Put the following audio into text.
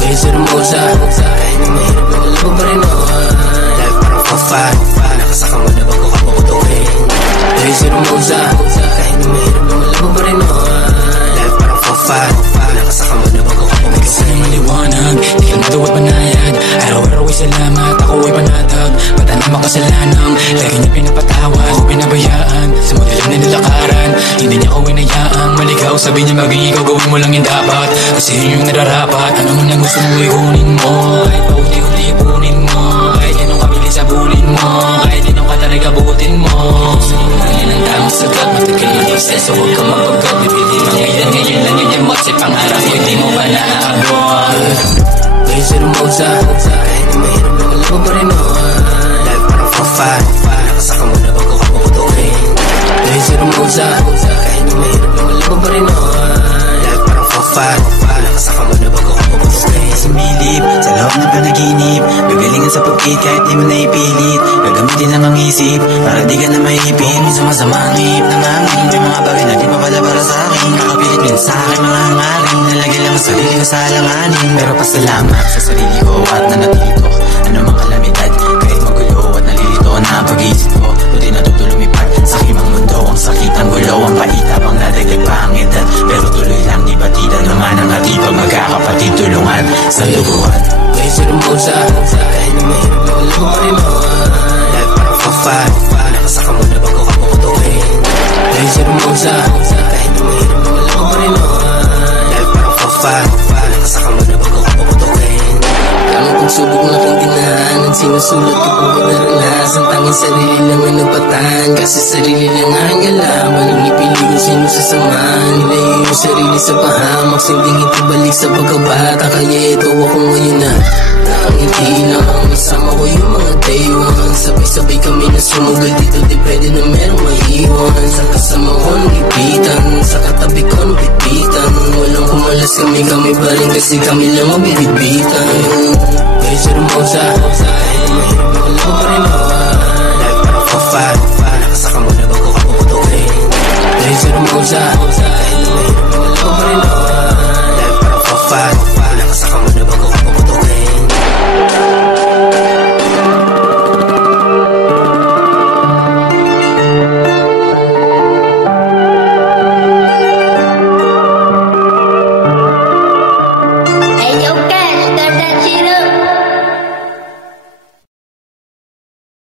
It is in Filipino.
Laser Moza, kahit na mahirap na malabo pa rin ako. Life parang fa-fat, nakasaka mo na bago ka puputukin. Laser Moza, kahit na mahirap na malabo pa rin ako. Life parang fa-fat, nakasaka mo na bago ka puputukin. Nagkasaya maliwanag, di ka madawa't manayad. Araw-araw ay salamat, ako ay panatag. Bata na makasalanang, lagi niya pinapatawad o pinabayaan. Sa madilim na nilakaran, hindi niya ako inayaang maligaw. Sabi niya maging ikaw, gawin mo lang yung dapat. Kasi yun yung nararapat. Ano man ang gusto mo ikunin mo, kahit pauti-uti ipunin mo, kahit anong kabilis sabulin mo, kahit anong katarig abutin mo. Gusto mo lang ang tamang sagot, matagal na proseso, huwag ka mapagot. Bibili mo ngayon lang yun yung kasi pangarap mo, hindi mo ba naaabot? Laser Moza, kahit na mahirap na malabo pa rin ako. Life parang fa-fat, nakasaka mo na bago ka puputukin. Laser Moza, kahit na mahirap na malabo pa rin ako. Life parang fa-fat, nakasaka mo na bago ka puputukin. Sumilip sa loob ng panaginip, gagalingan sa pagkit kahit di mo na ipilit. Gagamitin lang ang isip para di ka na maipin. Minsan masama ang hip ng hangin, may mga bagay na di pa pala para sa akin. Nakapilit min sa akin mga hangarin, nalagay lang ang sarili ko sa alanganin. Pero pasalamat sa sarili ko at nanatili ko. Ano mang kalamidad, kahit magulo at nalilito na ang pag-iisip ko. Buti natuto lumipad sa kimang mundo, ang sakit ang gulo, ang paita pang nadagdag pa ang edad. Pero tuloy lang di batida naman ang atipag, magkakapatid tulungan sa luguhan. Laser Moza, kahit na mahirap na malabo pa rin ako. Life parang fa-fat, nakasaka mo na bago ka puputukin. Laser Moza, kahit na mahirap na malabo pa rin ako. Life parang fa-fat, nakasaka mo na bago ka puputukin. Tamang pagsubok na kong dinaanan, sinusulat ko kung naranasan. Tanging sarili lang ang nagpatan, kasi sarili lang ang galaban. Ang ipili ko sino sasamahan, nilayo yung sarili sa pahamak. Sinding itibalik sa pagkabata, kaya ito ako ngayon na nakangiti lang. Kasama ko yung mga day one, sabay-sabay kami na sumugal dito, di pwede na merong maiwan. Sa kasama ko nagipitan, sa katabi ko napipitan. Walang kumalas kami pa rin, kasi kami lang mabibigbitan. Laser Moza, kahit na mahirap na malabo pa rin ako. Life parang fa-fat, nakasaka mo na bago ka puputukin. Laser Moza,